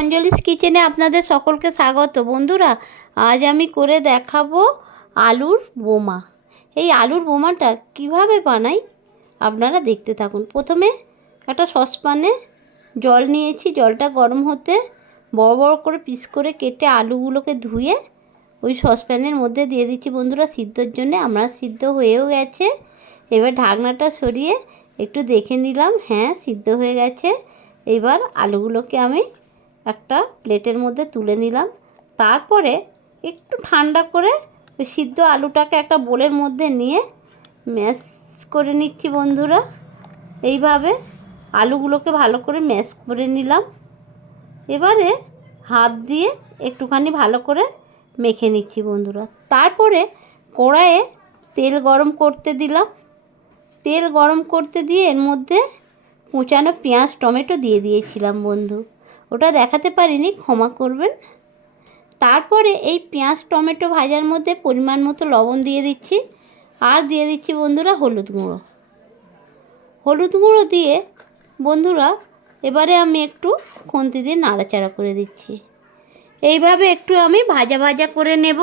অঞ্জলিস কিচেনে আপনাদের সকলকে স্বাগত। বন্ধুরা, আজ আমি করে দেখাবো আলুর বোমা। এই আলুর বোমাটা কিভাবে বানাই আপনারা দেখতে থাকুন। প্রথমে একটা সসপ্যানে জল নিয়েছি, জলটা গরম হতে বড় বড় করে পিস করে কেটে আলুগুলোকে ধুয়ে ওই সসপ্যানের মধ্যে দিয়ে দিচ্ছি বন্ধুরা সিদ্ধর জন্য। আমার সিদ্ধ হয়েও গেছে। এবার ঢাকনাটা সরিয়ে একটু দেখে নিলাম, হ্যাঁ সিদ্ধ হয়ে গেছে। এবার আলুগুলোকে আমি একটা প্লেটের মধ্যে তুলে নিলাম। তারপরে একটু ঠান্ডা করে ওই সিদ্ধ আলুটাকে একটা বোলের মধ্যে নিয়ে ম্যাশ করে নিচ্ছি বন্ধুরা। এইভাবে আলুগুলোকে ভালো করে ম্যাশ করে নিলাম। এবারে হাত দিয়ে একটুখানি ভালো করে মেখে নিচ্ছি বন্ধুরা। তারপরে কড়াইয়ে তেল গরম করতে দিলাম। তেল গরম করতে দিয়ে এর মধ্যে কুচানো পেঁয়াজ টমেটো দিয়ে দিয়েছিলাম বন্ধু, ওটা দেখাতে পারিনি, ক্ষমা করবেন। তারপরে এই পেঁয়াজ টমেটো ভাজার মধ্যে পরিমাণ মতো লবণ দিয়ে দিচ্ছি, আর দিয়ে দিচ্ছি বন্ধুরা হলুদ গুঁড়ো। হলুদ গুঁড়ো দিয়ে বন্ধুরা এবারে আমি একটু খুন্তি দিয়ে নাড়াচাড়া করে দিচ্ছি। এইভাবে একটু আমি ভাজা ভাজা করে নেব।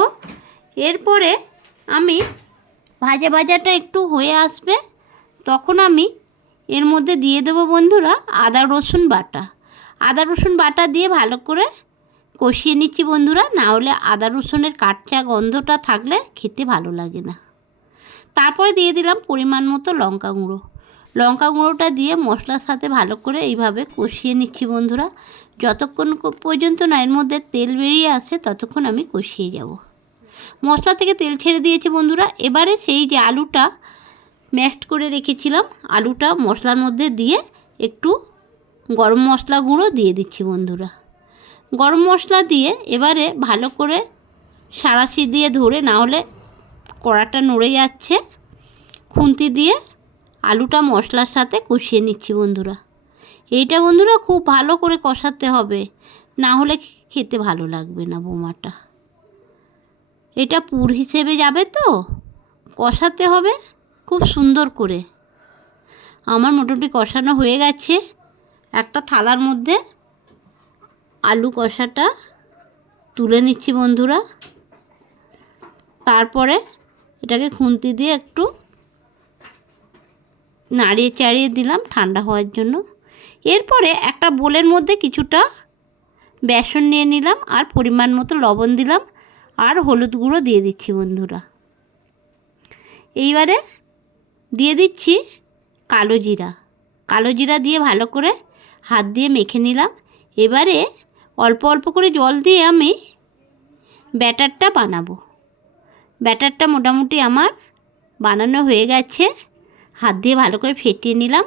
এরপরে আমি ভাজাটা একটু হয়ে আসবে, তখন আমি এর মধ্যে দিয়ে দেবো বন্ধুরা আদা রসুন বাটা। আদা রসুন বাটা দিয়ে ভালো করে কষিয়ে নিচ্ছি বন্ধুরা, না হলে আদা রসুনের কাঁচা গন্ধটা থাকলে খেতে ভালো লাগে না। তারপরে দিয়ে দিলাম পরিমাণ মতো লঙ্কা গুঁড়ো। লঙ্কা গুঁড়োটা দিয়ে মশলার সাথে ভালো করে এইভাবে কষিয়ে নিচ্ছি বন্ধুরা। যতক্ষণ পর্যন্ত না এর মধ্যে তেল বেরিয়ে আসে ততক্ষণ আমি কষিয়ে যাব। মশলা থেকে তেল ছেড়ে দিয়েছি বন্ধুরা। এবারে সেই যে আলুটা ম্যাশড করে রেখেছিলাম, আলুটা মশলার মধ্যে দিয়ে একটু গরম মশলা গুঁড়ো দিয়ে দিচ্ছি বন্ধুরা। গরম মশলা দিয়ে এবারে ভালো করে সাঁড়াশি দিয়ে ধরে, না হলে কড়াটা নড়ে যাচ্ছে, খুন্তি দিয়ে আলুটা মশলার সাথে কষিয়ে নিচ্ছি বন্ধুরা। এইটা বন্ধুরা খুব ভালো করে কষাতে হবে, না হলে খেতে ভালো লাগবে না বোমাটা। এটা পুর হিসেবে যাবে তো, কষাতে হবে খুব সুন্দর করে। আমার মোটামুটি কষানো হয়ে গেছে। একটা থালার মধ্যে আলু কষাটা তুলে নিচ্ছি বন্ধুরা। তারপরে এটাকে খুন্তি দিয়ে একটু নাড়িয়ে চাড়িয়ে দিলাম ঠান্ডা হওয়ার জন্য। এরপরে একটা বোলের মধ্যে কিছুটা বেসন নিয়ে নিলাম, আর পরিমাণ মতো লবণ দিলাম, আর হলুদ গুঁড়ো দিয়ে দিচ্ছি বন্ধুরা। এইবারে দিয়ে দিচ্ছি কালো জিরা। কালো জিরা দিয়ে ভালো করে হাত দিয়ে মেখে নিলাম। এবারে অল্প অল্প করে জল দিয়ে আমি ব্যাটারটা বানাবো। ব্যাটারটা মোটামুটি আমার বানানো হয়ে গেছে। হাত দিয়ে ভালো করে ফেটিয়ে নিলাম।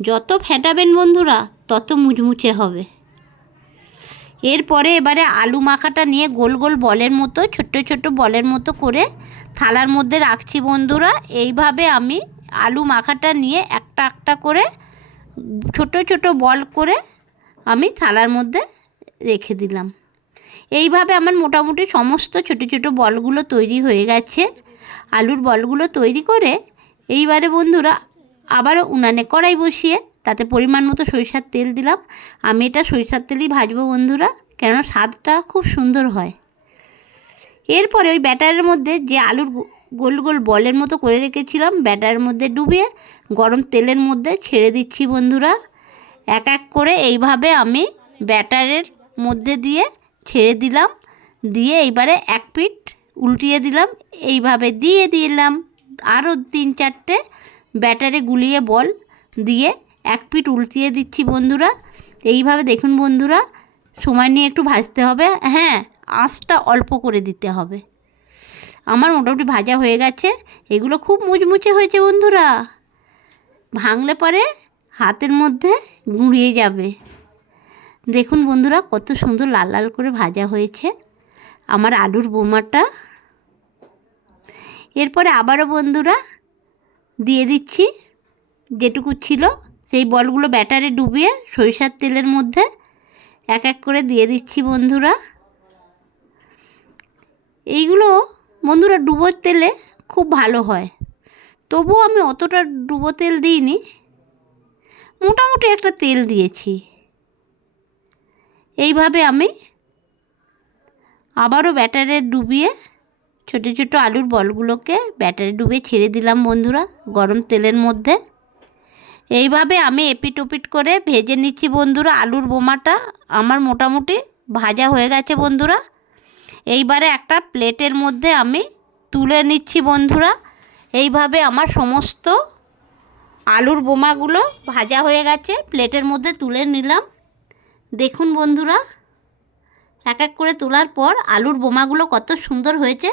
যত ফেটাবেন বন্ধুরা তত মুচমুচে হবে। এরপরে এবারে আলু মাখাটা নিয়ে গোল গোল বলের মতো, ছোট্ট ছোট্ট বলের মতো করে থালার মধ্যে রাখছি বন্ধুরা। এইভাবে আমি আলু মাখাটা নিয়ে একটা একটা করে ছোট ছোট বল করে আমি থালার মধ্যে রেখে দিলাম। এইভাবে আমার মোটামুটি সমস্ত ছোট ছোট বলগুলো তৈরি হয়ে গেছে। আলুর বলগুলো তৈরি করে এইবারে বন্ধুরা আবারও উনানে কড়াই বসিয়ে তাতে পরিমাণ মতো সরিষার তেল দিলাম। আমি এটা সরিষার তেলই ভাজবো বন্ধুরা, কেননা স্বাদটা খুব সুন্দর হয়। এরপরে ওই ব্যাটারের মধ্যে যে আলুর গোল গোল বলের মতো করে রেখেছিলাম, ব্যাটারের মধ্যে ডুবিয়ে গরম তেলের মধ্যে ছেড়ে দিচ্ছি বন্ধুরা। এক এক করে এইভাবে আমি ব্যাটারের মধ্যে দিয়ে ছেড়ে দিলাম। দিয়ে এইবারে এক পিঠ উল্টিয়ে দিলাম। এইভাবে দিয়ে দিলাম আরও 3-4টে ব্যাটারে গুলিয়ে বল দিয়ে এক পিঠ উল্টিয়ে দিচ্ছি বন্ধুরা। এইভাবে দেখুন বন্ধুরা, সময় নিয়ে একটু ভাজতে হবে, হ্যাঁ আঁচটা অল্প করে দিতে হবে। আমার মোটামুটি ভাজা হয়ে গেছে। এগুলো খুব মুচমুচে হয়েছে বন্ধুরা, ভাঙলে পরে হাতের মধ্যে গুঁড়িয়ে যাবে। দেখুন বন্ধুরা কত সুন্দর লাল লাল করে ভাজা হয়েছে আমার আলুর বোমাটা। এরপরে আবারও বন্ধুরা দিয়ে দিচ্ছি যেটুকু ছিল সেই বলগুলো ব্যাটারে ডুবিয়ে সরিষার তেলের মধ্যে এক এক করে দিয়ে দিচ্ছি বন্ধুরা। এইগুলো বন্ধুরা ডুবোর তেলে খুব ভালো হয়, তবুও আমি অতটা ডুবো তেল দিইনি, মোটামুটি একটা তেল দিয়েছি। এইভাবে আমি আবারও ব্যাটারে ডুবিয়ে ছোটো ছোটো আলুর বলগুলোকে ব্যাটারে ডুবিয়ে ছেড়ে দিলাম বন্ধুরা গরম তেলের মধ্যে। এইভাবে আমি এপিট ওপিট করে ভেজে নিচ্ছি বন্ধুরা। আলুর বোমাটা আমার মোটামুটি ভাজা হয়ে গেছে বন্ধুরা। এইবারে একটা প্লেটের মধ্যে আমি তুলে নিচ্ছি বন্ধুরা। এইভাবে আমার সমস্ত আলুর বোমাগুলো ভাজা হয়ে গেছে, প্লেটের মধ্যে তুলে নিলাম। দেখুন বন্ধুরা, এক এক করে তোলার পর আলুর বোমাগুলো কত সুন্দর হয়েছে।